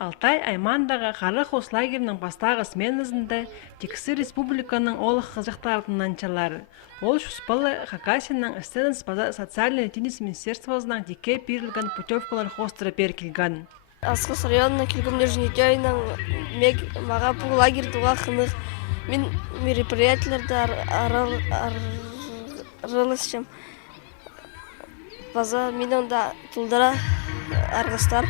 Алтай аймандағы Қарық Хус лагерінің бастағы сменасында Тексы республиканың олық қызықтарынан чалар. Ол шуспалы Хакасияның істедінс база социальный теннис министерствозынан теке берілген путевкалар хостыры беркелген. Асқыс районына келгімді жынекейінің маға бұл лагер туға қынық. Мен мероприятияларды араласым. База мен онда тұлдыра арғыстар.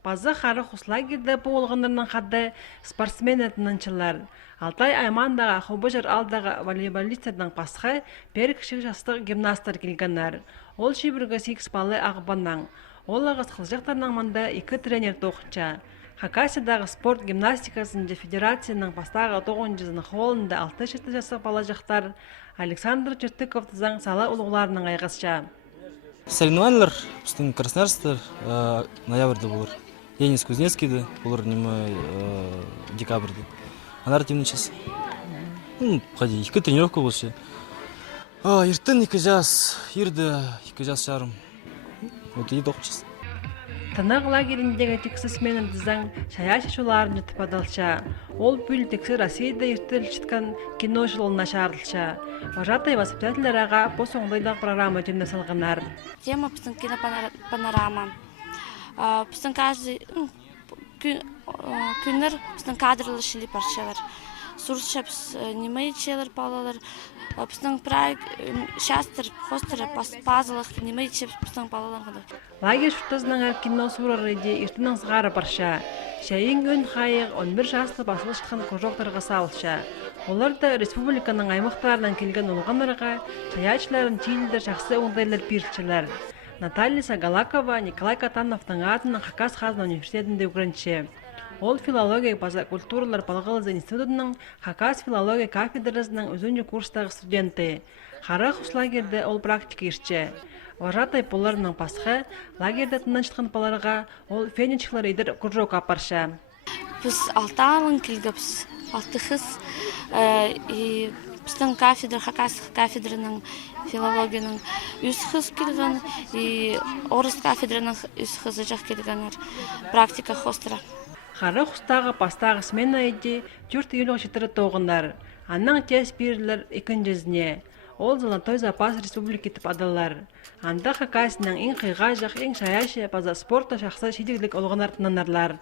База Қарық Хус лагерді болғандырынан қадды спортсмен әтінанчылар. Алтай аймандағы Хобыжыр алдағы волейболистердің пасқы бер кішік жастық гимнастар келгенлер. Ол шебіргі 8 балы ағыбаннан. Ол ағыз қылжақтарынан манда 2 тренер тоқча. Хакасиядағы спорт гимнастикасында федерацияның бастағы 9-ның холында 6 жастық бала жақтар Александр Чертыковтызан сала ұлғыларының айғызша. Соревнованиялар біздің Красноярскта ноябрьда болыр. Денис Кузнецкийді болыр декабрьда. Анар темный час. Қади, 2 тренировка болшы. Ертін 2 жас, ерді 2 жас жарым. Вот еді 9 час. Тынық лагеріндегі тексі сменін дызаң шая шашуларын жұтып адалша. Ол бүл тексі Россияда ертіл шытқан кино жылына шарылша. Вожатай воспитателер аға бос оңдайдағы программа жемді салғанар. Тема біздің кинопанорама. Біздің каждый күнір біздің кадрлы шілі паршалар. Сурша біз немей челер балалар. Біздің проект шастыр, хостыры, пазылық, немей чеп біздің балалар қыды. Лагер шүттізінің әр кино сұрары де ертінің сығары барша. Шайын өн қайық 11 жасты басылы шыққан көжоқтарға салыша. Олар да республиканың аймақтарынан келген олғанларға шаячыларын чилдер жақсы оңдайлар бершілер. Наталья Сагалакова Николай Катановтың атының Хакас Хазна университетінде өкірінші. Ол филология база культуралар балғылызы институтының Хакас филология кафедрасының өзінді курстағы студенті. Қарық Хус лагерді ол практика ерші. Вожатай поларының пасқы лагерді тынан шыққан баларға ол фенечклар едір күржок апарша. Біз алталың келгіпс, алтықыз біздің кафедра, Хакас кафедраның филологияның үсқыз келген, орыс кафедраның үсқызы жақ келгенер практика хостыра. Қарық Хустағы пастағы смена еді 4 июль жетірі тоғындар. Анның тез берілер 2-ні. Ол Золотой запас республики тіп адалар. Анда Хакасияның ең қиға жақ, ең шаяшы база спорта шақса шедерлік олғанар тынанарлар.